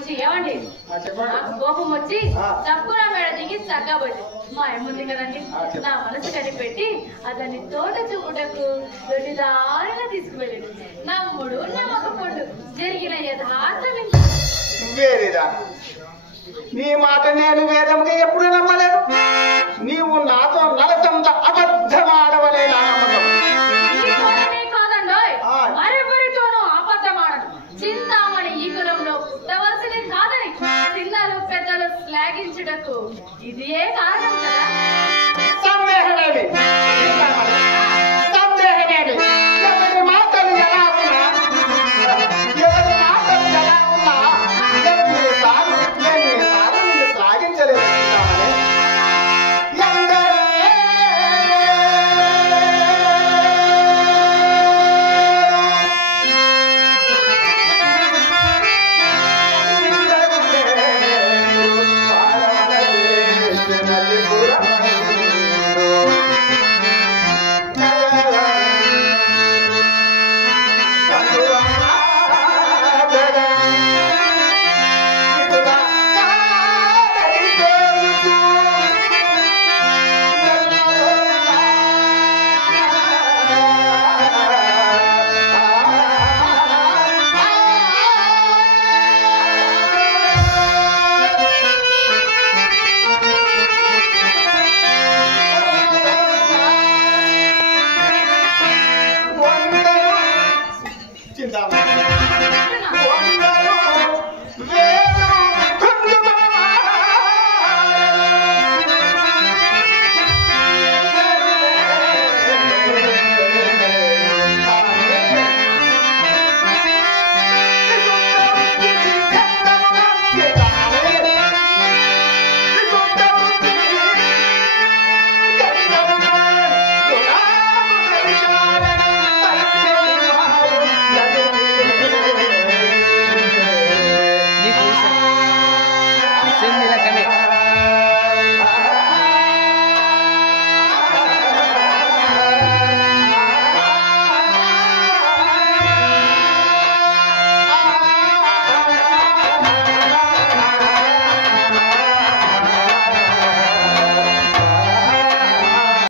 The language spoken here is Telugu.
వచ్చి ఏమండి నాకు కోపం వచ్చి తక్కువ మేడ దిగి చక్కబోయింది మా ఏముంది కదండి నా మనసు కనిపెట్టి అతన్ని తోట చూపుటకు దొడ్డిదారిగా తీసుకువెళ్ళింది నమ్ముడు నమ్మకపోడు జరిగిన యథార్థం వేరేదా నీ మాట నేను వేదముగా ఎప్పుడు నమ్మలేదు నీవు నాతో నలసంత అబద్ధమాడవలే నా నమ్మకం కాదండోయ్ మరెవరితోనూ అబద్ధమాడను చింతామణి ఈ కులంలో పుట్టవలసినది కాదని చిన్నలు పెద్దలు శ్లాఘించుటకు ఇదే కారణం కదా